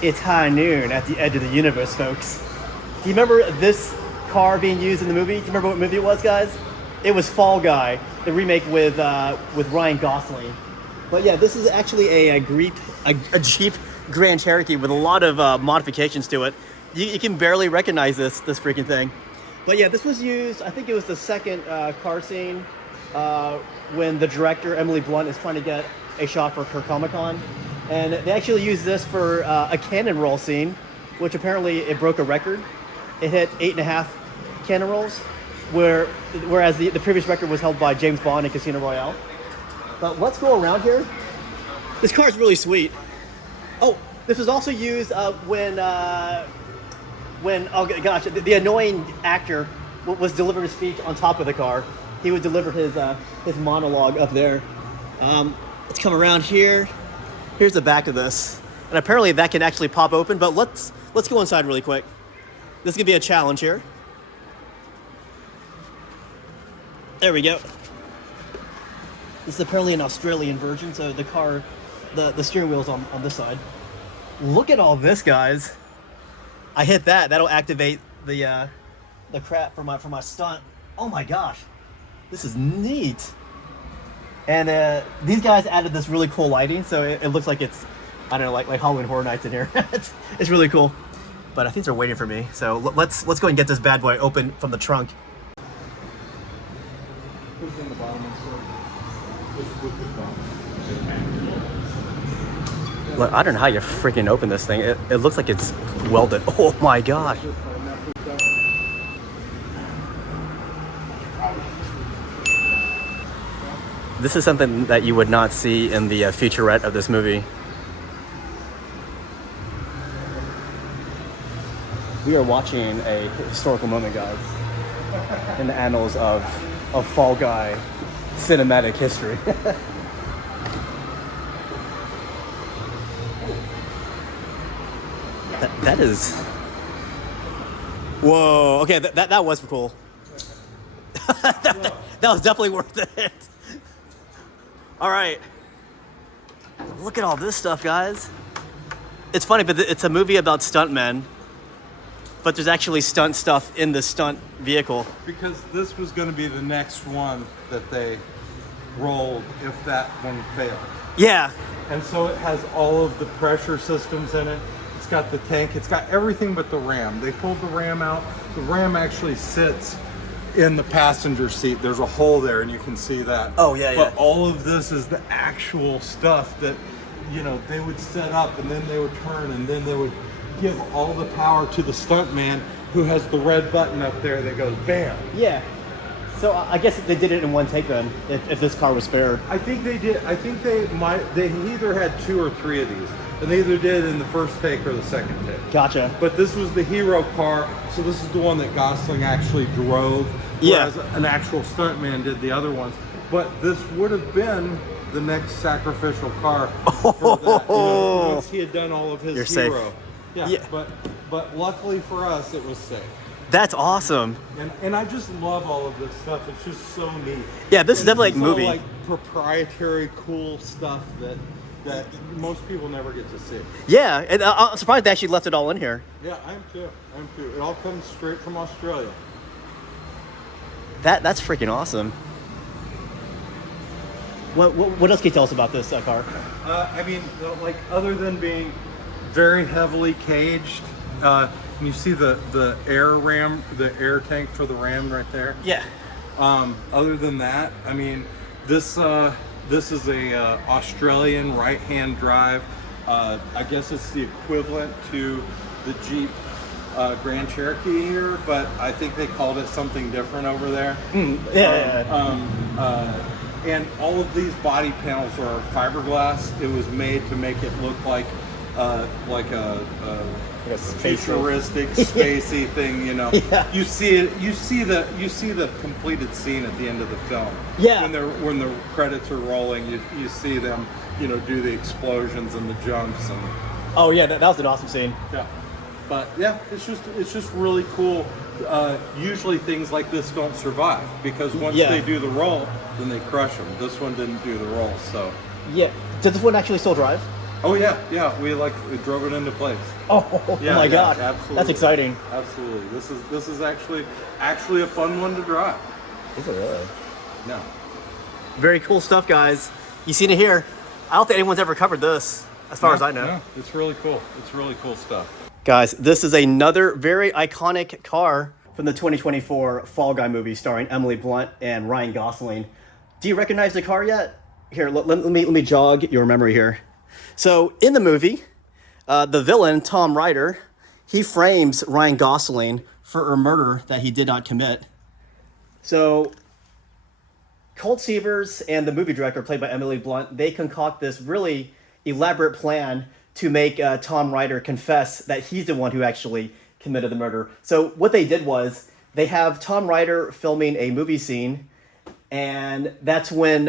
It's high noon at the edge of the universe, folks. Do you remember this car being used in the movie? Do you remember what movie it was, guys? It was Fall Guy, the remake with Ryan Gosling. But yeah, this is actually a Jeep Grand Cherokee with a lot of modifications to it. You can barely recognize this freaking thing. But yeah, this was used, I think it was the second car scene when the director, Emily Blunt, is trying to get a shot for Comic-Con. And they actually used this for a cannon roll scene, which apparently it broke a record. It hit 8.5 cannon rolls, whereas the previous record was held by James Bond in Casino Royale. But let's go around here. This car is really sweet. Oh, this was also used when oh gosh, the annoying actor was delivering a speech on top of the car. He would deliver his monologue up there. Let's come around here. Here's the back of this, and apparently that can actually pop open. But let's go inside really quick. This is gonna be a challenge here. There we go. This is apparently an Australian version, so the car, the steering wheel's on this side. Look at all this, guys. I hit that. That'll activate the crap for my stunt. Oh my gosh, this is neat. And these guys added this really cool lighting, so it looks like it's, I don't know, like Halloween Horror Nights in here. it's really cool. But I think they're waiting for me, so let's go and get this bad boy open from the trunk. Look, I don't know how you freaking open this thing. It looks like it's welded. Oh my gosh. This is something that you would not see in the featurette of this movie. We are watching a historical moment, guys, in the annals of Fall Guy cinematic history. that is... Whoa, okay, that was cool. that was definitely worth it. All right, look at all this stuff, guys. It's funny, but it's a movie about stuntmen, but there's actually stunt stuff in the stunt vehicle. Because this was going to be the next one that they rolled if that one failed. Yeah. And so it has all of the pressure systems in it. It's got the tank. It's got everything but the ram. They pulled the ram out. The ram actually sits in the passenger seat. There's a hole there and you can see that. Oh yeah, but all of this is the actual stuff that, you know, they would set up and then they would turn and then they would give all the power to the stuntman who has the red button up there that goes bam. Yeah. So I guess they did it in one take then, if this car was spared. I think they did. I think they either had 2 or 3 of these. And they either did in the first take or the second take. Gotcha. But this was the hero car, so this is the one that Gosling actually drove, whereas an actual stuntman did the other ones. But this would have been the next sacrificial car for that, you know, once he had done all of his You're hero. safe. Yeah. But luckily for us, it was safe. That's awesome. And I just love all of this stuff. It's just so neat. Yeah, this is definitely like a movie. All like proprietary, cool stuff that most people never get to see. Yeah, and I'm surprised they actually left it all in here. Yeah, I am too. It all comes straight from Australia. That's freaking awesome. What else can you tell us about this car? I mean, like other than being very heavily caged, you see the air tank for the ram right there. Yeah. Other than that, I mean, this is a Australian right-hand drive. I guess it's the equivalent to the Jeep Grand Cherokee here, but I think they called it something different over there. And all of these body panels are fiberglass. It was made to make it look like a futuristic, spacey thing. You know, you see it. You see the completed scene at the end of the film. Yeah. When the credits are rolling, you see them, you know, do the explosions and the jumps and. Oh yeah, that was an awesome scene. Yeah. But yeah, it's just really cool. Usually things like this don't survive because once they do the roll, then they crush them. This one didn't do the roll, so. Yeah. Does this one actually still drive? Oh yeah, yeah. We drove it into place. Oh, Yeah, my yeah, God, absolutely. that's exciting. Absolutely. This is actually a fun one to drive. Is it really? No. Very cool stuff, guys. You seen it here. I don't think anyone's ever covered this, as far as I know. No, it's really cool. It's really cool stuff. Guys, this is another very iconic car from the 2024 Fall Guy movie starring Emily Blunt and Ryan Gosling. Do you recognize the car yet? Here, let me jog your memory here. So in the movie, the villain, Tom Ryder, he frames Ryan Gosling for a murder that he did not commit. So Colt Seavers and the movie director, played by Emily Blunt, they concoct this really elaborate plan to make Tom Ryder confess that he's the one who actually committed the murder. So what they did was they have Tom Ryder filming a movie scene, and that's when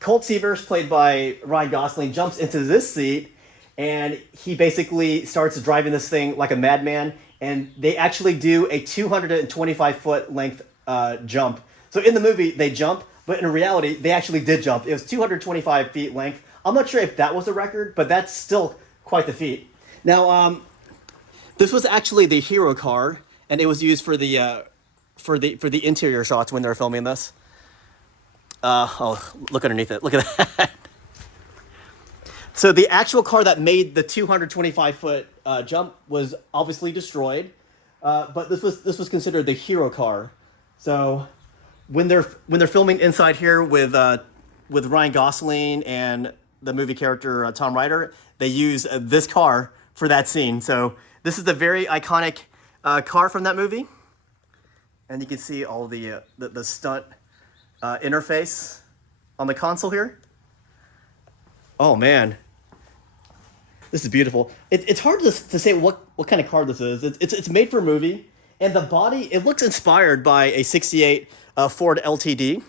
Colt Seavers, played by Ryan Gosling, jumps into this seat, and he basically starts driving this thing like a madman, and they actually do a 225-foot length jump. So in the movie, they jump, but in reality, they actually did jump. It was 225 feet length. I'm not sure if that was a record, but that's still quite the feat. Now, this was actually the hero car, and it was used for the interior shots when they were filming this. Oh, look underneath it. Look at that. So the actual car that made the 225-foot jump was obviously destroyed, but this was considered the hero car. So when they're filming inside here with Ryan Gosling and the movie character Tom Ryder, they use this car for that scene. So this is the very iconic car from that movie, and you can see all the stunt interface on the console here. Oh man, this is beautiful. It's hard to say what kind of car this is. It's made for a movie, and the body, it looks inspired by a '68 Ford LTD,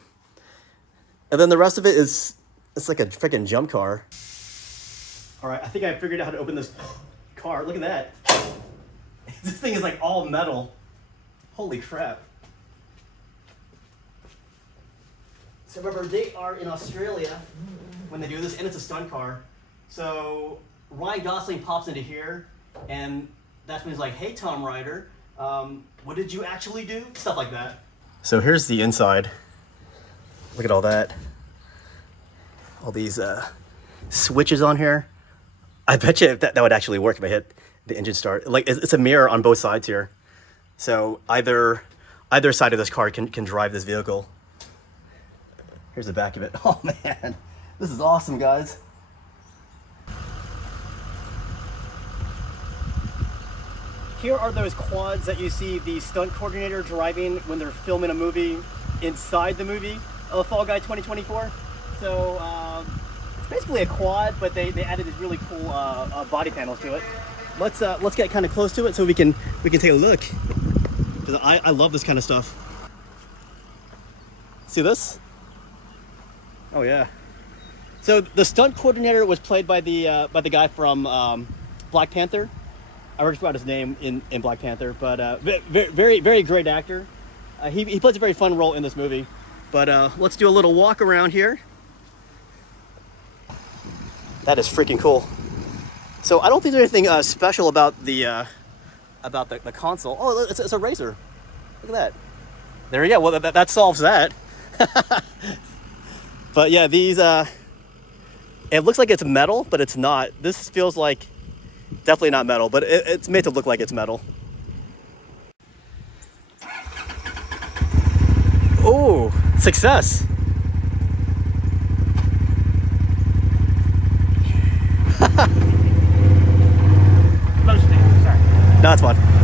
and then the rest of it it's like a freaking jump car. All right, I think I figured out how to open this car. Look at that. This thing is like all metal. Holy crap. So remember, they are in Australia when they do this, and it's a stunt car. So Ryan Gosling pops into here, and that's when he's like, "Hey, Tom Ryder, what did you actually do?" Stuff like that. So here's the inside. Look at all that. All these switches on here. I bet you that would actually work if I hit the engine start. Like, it's a mirror on both sides here. So either side of this car can drive this vehicle. Here's the back of it. Oh man, this is awesome, guys. Here are those quads that you see the stunt coordinator driving when they're filming a movie inside the movie of Fall Guy 2024. So it's basically a quad, but they added these really cool body panels to it. Let's get kind of close to it so we can take a look. Because I love this kind of stuff. See this? Oh yeah. So the stunt coordinator was played by the guy from Black Panther. I already forgot his name in Black Panther, but very, very great actor. He plays a very fun role in this movie. But let's do a little walk around here. That is freaking cool. So I don't think there's anything special about the console. Oh, it's a razor. Look at that. There we go. Well, that solves that. But yeah, these it looks like it's metal, but it's not. This feels like definitely not metal, but it's made to look like it's metal. Oh, success. Sorry. No, it's fine.